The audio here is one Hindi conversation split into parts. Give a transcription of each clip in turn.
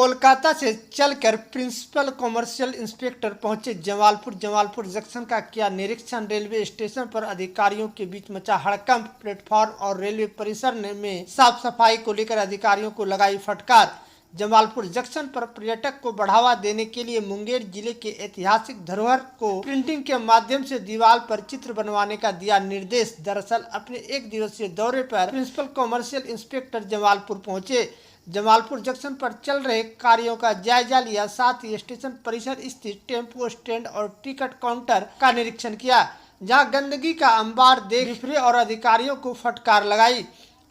कोलकाता से चलकर प्रिंसिपल कॉमर्शियल इंस्पेक्टर पहुंचे जमालपुर जंक्शन का किया निरीक्षण। रेलवे स्टेशन पर अधिकारियों के बीच मचा हड़कंप। प्लेटफॉर्म और रेलवे परिसर में साफ सफाई को लेकर अधिकारियों को लगाई फटकार। जमालपुर जंक्शन पर पर्यटक को बढ़ावा देने के लिए मुंगेर जिले के ऐतिहासिक धरोहर को प्रिंटिंग के माध्यम से दीवार पर चित्र बनवाने का दिया निर्देश। दरअसल अपने एक दिवसीय दौरे पर प्रिंसिपल कॉमर्शियल इंस्पेक्टर जमालपुर पहुंचे। जमालपुर जंक्शन पर चल रहे कार्यों का जायजा लिया, साथ ही स्टेशन परिसर स्थित टेम्पो स्टैंड और टिकट काउंटर का निरीक्षण किया, जहां गंदगी का अंबार देख बिफरे और अधिकारियों को फटकार लगाई।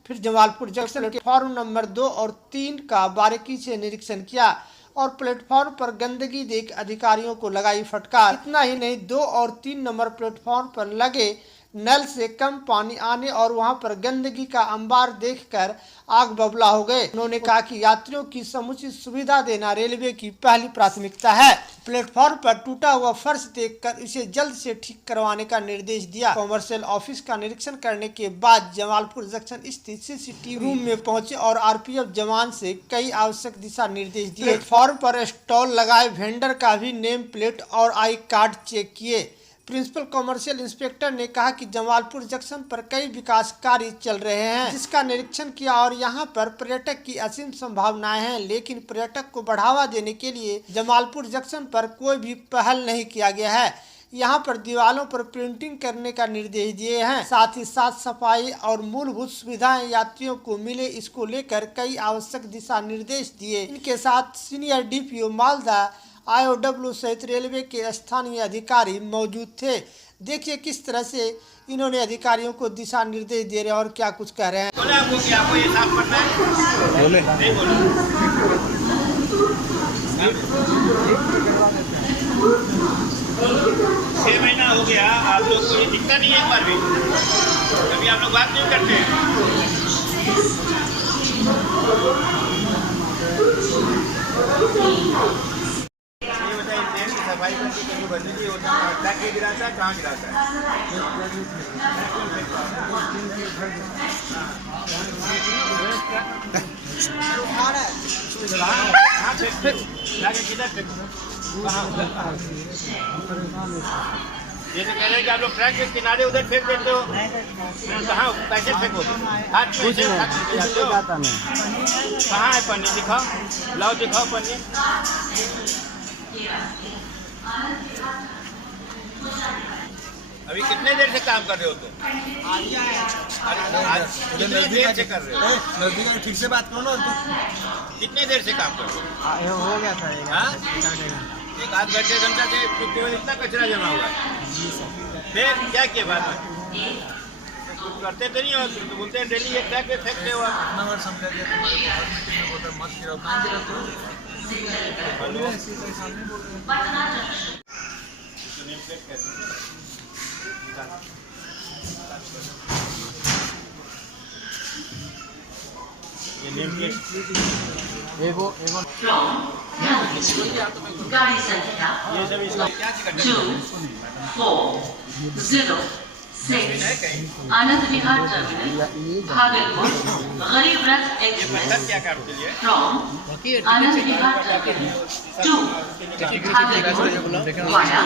फिर जमालपुर जंक्शन के फॉर्म नंबर 2 और 3 का बारीकी से निरीक्षण किया और प्लेटफॉर्म पर गंदगी देख अधिकारियों को लगाई फटकार। इतना ही नहीं, 2 और 3 नंबर प्लेटफॉर्म पर लगे नल से कम पानी आने और वहां पर गंदगी का अंबार देखकर आग बबूला हो गए। उन्होंने कहा कि यात्रियों की समुचित सुविधा देना रेलवे की पहली प्राथमिकता है। प्लेटफॉर्म पर टूटा हुआ फर्श देखकर इसे जल्द से ठीक करवाने का निर्देश दिया। कॉमर्शियल ऑफिस का निरीक्षण करने के बाद जमालपुर जंक्शन स्थित सीसीटीवी रूम में पहुंचे और आरपीएफ जवान से कई आवश्यक दिशा निर्देश दिए। प्लेटफॉर्म पर स्टॉल लगाए वेंडर का भी नेम प्लेट और आई कार्ड चेक किए। प्रिंसिपल कॉमर्शियल इंस्पेक्टर ने कहा कि जमालपुर जंक्शन पर कई विकास कार्य चल रहे हैं, जिसका निरीक्षण किया और यहां पर पर्यटक की असीम संभावनाएं हैं, लेकिन पर्यटक को बढ़ावा देने के लिए जमालपुर जंक्शन पर कोई भी पहल नहीं किया गया है। यहां पर दीवारों पर प्रिंटिंग करने का निर्देश दिए हैं, साथ ही साफ सफाई और मूलभूत सुविधाएं यात्रियों को मिले, इसको लेकर कई आवश्यक दिशा निर्देश दिए। इनके साथ सीनियर डीपीओ मालदा, IOW सहित रेलवे के स्थानीय अधिकारी मौजूद थे। देखिए किस तरह से इन्होंने अधिकारियों को दिशा निर्देश दे रहे हैं और क्या कुछ कह रहे हैं। आपको ये साफ करना है? बोले नहीं बोले। 6 महीना हो गया, आप लोग को ये दिखता नहीं है एक बार भी? कभी आप लोग बात नहीं करते हैं? सफाई करके कहीं बदली होता है, टैक्स गिराता है, कहाँ गिराता है? ये तो कह रहे हैं कि आप लोग ट्रैक के किनारे उधर फेंक देते हो, कहाँ पैसे फेंको? हाथ में कहाँ है पन्नी? दिखाओ, लाओ दिखाओ पन्नी। अभी कितने देर से काम कर रहे हो तुम? कितने देर से कर रहे हो? नजदीक ठीक से बात करो ना। कितने देर से काम कर रहे हो? हो गया था एक आध घंटे घंटा से केवल इतना कचरा जमा हुआ है। फिर क्या किया बाद में? कुछ करते तो नहीं हो? तो बोलते हैं डेली एक ट्रैक पे फेंकते हो आप। ये नेम प्लेट गाड़ी संख्या ये सब इसका क्या करना 2406 आनंद विहार टर्मिनल भागलपुर गरीब रथ एक्सप्रेस क्या काम के लिए? From Anand Vihar terminal to Bhagalpur via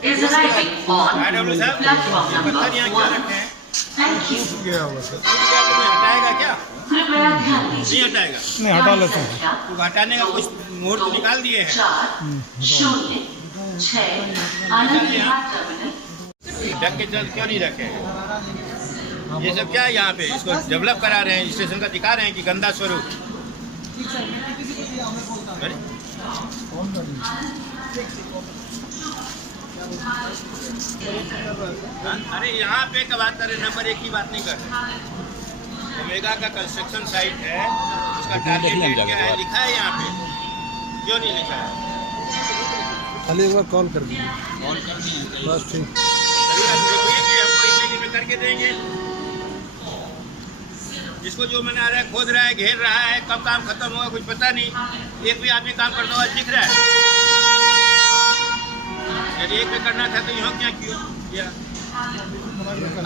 is arriving on platform number 1. Thank you. हटाएगा क्या? कृपया ध्यान नहीं दीजिए। हटाएगा? नहीं हटा लेते हैं। तो हटाने का कुछ मुहूर्त निकाल दिए हैं। 406 आनंद विहार टर्मिनल ढक के चल क्यों नहीं रखे हैं? ये सब क्या है यहाँ पे? इसको डेवलप करा रहे हैं, स्टेशन का दिखा रहे हैं कि गंदा स्वरूप। अरे यहाँ पे का बात कर रहे, नंबर 1 की बात नहीं कर रहे। ओमेगा का कंस्ट्रक्शन साइट है, उसका टारगेट डेट क्या है लिखा है यहाँ पे? क्यों नहीं लिखा है? खाली एक बार कॉल कर दीजिए। बस ठीक। हमको इतने दिन में करके देंगे। जिसको जो मना रहा है, खोद रहा है, घेर रहा है, कब काम खत्म होगा कुछ पता नहीं। एक भी आदमी काम करता हुआ दिख रहा है। यदि एक पे करना था तो यहाँ क्या किया?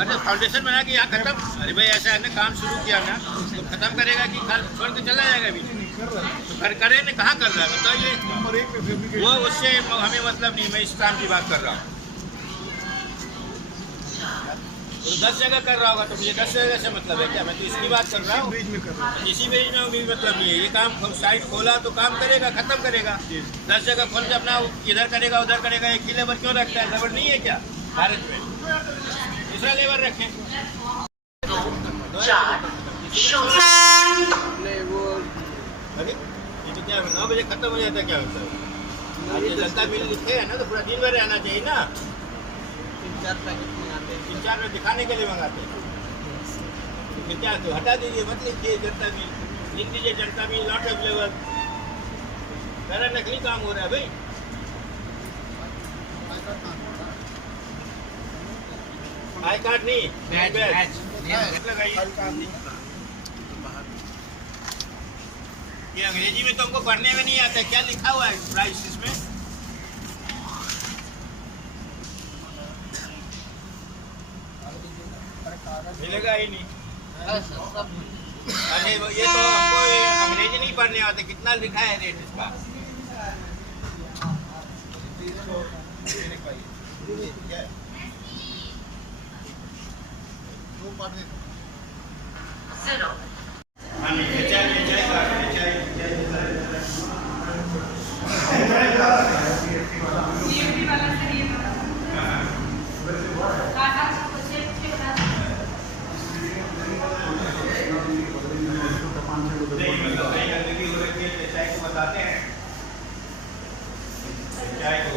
अरे फाउंडेशन बना के यहाँ खत्म। अरे भाई ऐसा है ना, काम शुरू किया ना तो खत्म करेगा कि छोड़ के चला जाएगा अभी? तो करे ने कहाँ कर रहा है बताइए। वो उससे हमें मतलब नहीं, मैं इस काम की बात कर रहा हूँ। तो 10 जगह कर रहा होगा तो मुझे 10 जगह से मतलब है क्या? मैं तो इसकी बात कर रहा हूँ। इसी बीच में भी मतलब नहीं है। ये काम साइट खोला तो काम करेगा, खत्म करेगा। 10 जगह खोल के अपना इधर करेगा उधर करेगा। एक ही लेबर क्यों रखता है? लेबर नहीं है क्या भारत में? दूसरा लेबर रखें। 4 अरे ये तो क्या 9 बजे खत्म हो जाता है, क्या होता है? ये जनता बिल लिखे है ना तो पूरा दिन भर रहना चाहिए ना। 3-4 में दिखाने के लिए मंगाते हैं। तो फिर क्या तो हटा दीजिए, मत लिखिए जनता बिल, लिख दीजिए जनता बिल नॉट अवेलेबल। सारा नकली काम हो रहा है भाई। आई कार्ड नहीं, बैच लगाइए। ये अंग्रेजी में तो हमको पढ़ने में नहीं आता है। क्या लिखा हुआ है प्राइस इसमें? मिलेगा ही नहीं। अरे ये तो हमको ये अंग्रेजी नहीं पढ़ने आते। कितना लिखा है रेट इसका?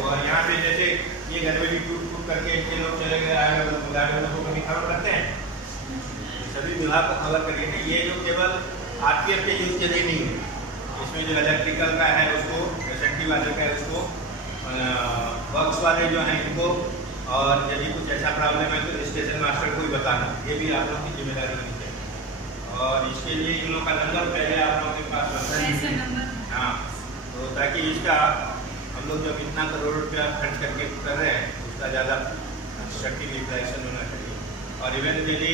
और यहाँ पे जैसे ये घरेलू टूट करके इनके लोग चले गए, गाड़ियों को कभी खबर करते हैं। सभी विभाग को खबर करिए ना। ये जो केवल आरपीएफ के यूज के लिए नहीं है, इसमें जो इलेक्ट्रिकल का है उसको, एसएनटी वाले का है उसको, वर्क्स वाले जो हैं इनको, और यदि कुछ ऐसा प्रॉब्लम है तो स्टेशन मास्टर को ही बताना। ये भी आप लोग की जिम्मेदारी होनी चाहिए। और इसके लिए इन लोगों का नंबर पहले आप लोगों के पास होता है। हाँ, तो ताकि इसका हम लोग जब इतना करोड़ रुपया खर्च करके कर रहे हैं उसका ज़्यादा सटीक रिफ्लेक्शन होना चाहिए। और इवन यदि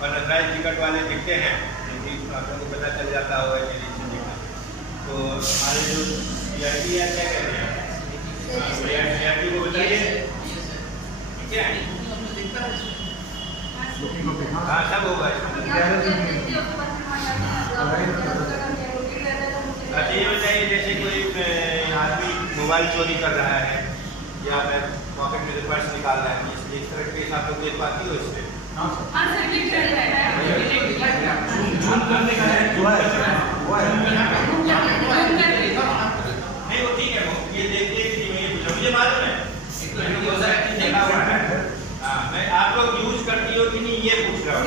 अनऑथराइज टिकट वाले दिखते हैं, यदि आप लोगों को पता चल जाता होगा तो हमारे जो CIT है क्या कहते हैं, CIT को बताइए। ठीक है, हाँ सब होगा। अच्छा ये बताइए, जैसे कोई आदमी मोबाइल चोरी कर रहा है या फिर पॉकेट में से पर्स निकाल रहा है, इस तरह के आप लोग देख पाती हो इसमें? नहीं वो ठीक है, ये देखिए मुझे मालूम है, देखा हुआ है। हाँ, मैं आप लोग यूज करती हो कि नहीं ये पूछ रहा हूँ।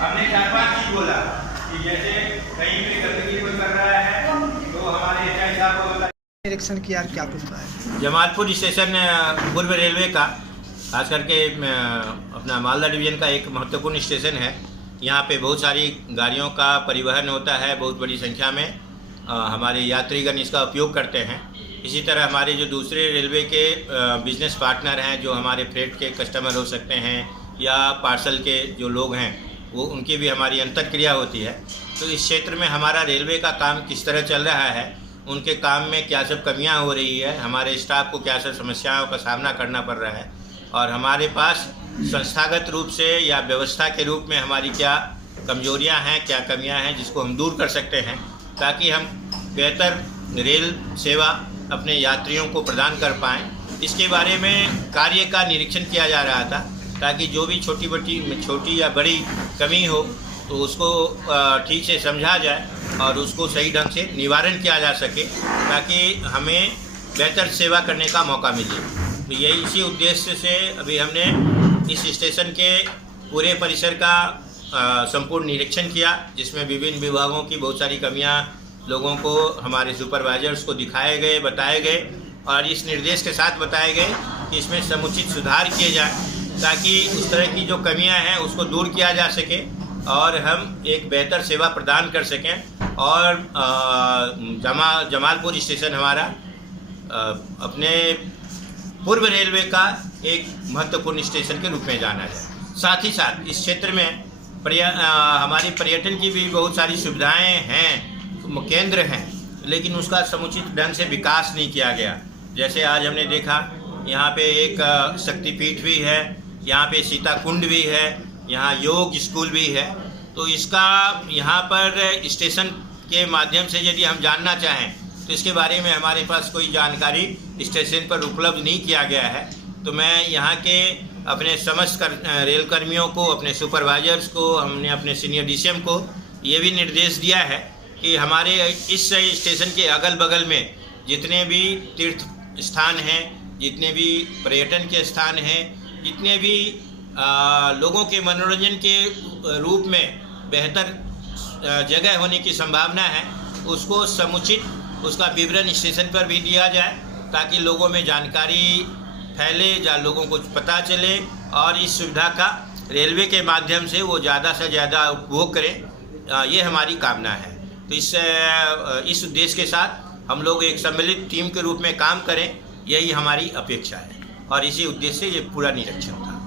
हमने 4-5 चीज बोला कि जैसे कहीं पे गंदगी कोई कर रहा है तो हमारे HI साहब को निरीक्षण किया, क्या कुछ है? जमालपुर स्टेशन पूर्व रेलवे का, खास करके अपना मालदा डिवीजन का एक महत्वपूर्ण स्टेशन है। यहाँ पे बहुत सारी गाड़ियों का परिवहन होता है, बहुत बड़ी संख्या में हमारे यात्रीगण इसका उपयोग करते हैं। इसी तरह हमारे जो दूसरे रेलवे के बिजनेस पार्टनर हैं, जो हमारे फ्रेट के कस्टमर हो सकते हैं या पार्सल के जो लोग हैं, वो उनकी भी हमारी अंतर्क्रिया होती है। तो इस क्षेत्र में हमारा रेलवे का काम किस तरह चल रहा है, उनके काम में क्या सब कमियां हो रही है, हमारे स्टाफ को क्या सब समस्याओं का सामना करना पड़ रहा है, और हमारे पास संस्थागत रूप से या व्यवस्था के रूप में हमारी क्या कमजोरियां हैं, क्या कमियां हैं जिसको हम दूर कर सकते हैं, ताकि हम बेहतर रेल सेवा अपने यात्रियों को प्रदान कर पाएँ। इसके बारे में कार्य का निरीक्षण किया जा रहा था, ताकि जो भी छोटी या बड़ी कमी हो तो उसको ठीक से समझा जाए और उसको सही ढंग से निवारण किया जा सके, ताकि हमें बेहतर सेवा करने का मौका मिले। तो यही इसी उद्देश्य से अभी हमने इस स्टेशन के पूरे परिसर का संपूर्ण निरीक्षण किया, जिसमें विभिन्न विभागों की बहुत सारी कमियां लोगों को, हमारे सुपरवाइजर्स को दिखाए गए, बताए गए, और इस निर्देश के साथ बताए गए कि इसमें समुचित सुधार किए जाए, ताकि उस तरह की जो कमियां हैं उसको दूर किया जा सके और हम एक बेहतर सेवा प्रदान कर सकें। और जमालपुर स्टेशन हमारा अपने पूर्व रेलवे का एक महत्वपूर्ण स्टेशन के रूप में जाना जाए। साथ ही साथ इस क्षेत्र में हमारी पर्यटन की भी बहुत सारी सुविधाएं हैं। केंद्र हैं, लेकिन उसका समुचित ढंग से विकास नहीं किया गया। जैसे आज हमने देखा यहाँ पे एक शक्तिपीठ भी है, यहाँ पे सीता कुंड भी है, यहाँ योग स्कूल भी है। तो इसका यहाँ पर स्टेशन के माध्यम से यदि हम जानना चाहें तो इसके बारे में हमारे पास कोई जानकारी स्टेशन पर उपलब्ध नहीं किया गया है। तो मैं यहाँ के अपने समस्त रेल कर्मियों को, अपने सुपरवाइजर्स को, हमने अपने सीनियर डीसीएम को ये भी निर्देश दिया है कि हमारे इस स्टेशन के अगल बगल में जितने भी तीर्थ स्थान हैं, जितने भी पर्यटन के स्थान हैं, जितने भी लोगों के मनोरंजन के रूप में बेहतर जगह होने की संभावना है, उसको समुचित उसका विवरण स्टेशन पर भी दिया जाए ताकि लोगों में जानकारी फैले, जहाँ लोगों को पता चले और इस सुविधा का रेलवे के माध्यम से वो ज़्यादा से ज़्यादा उपभोग करें। ये हमारी कामना है। तो इस उद्देश्य के साथ हम लोग एक सम्मिलित टीम के रूप में काम करें, यही हमारी अपेक्षा है और इसी उद्देश्य से ये पूरा निरीक्षण था।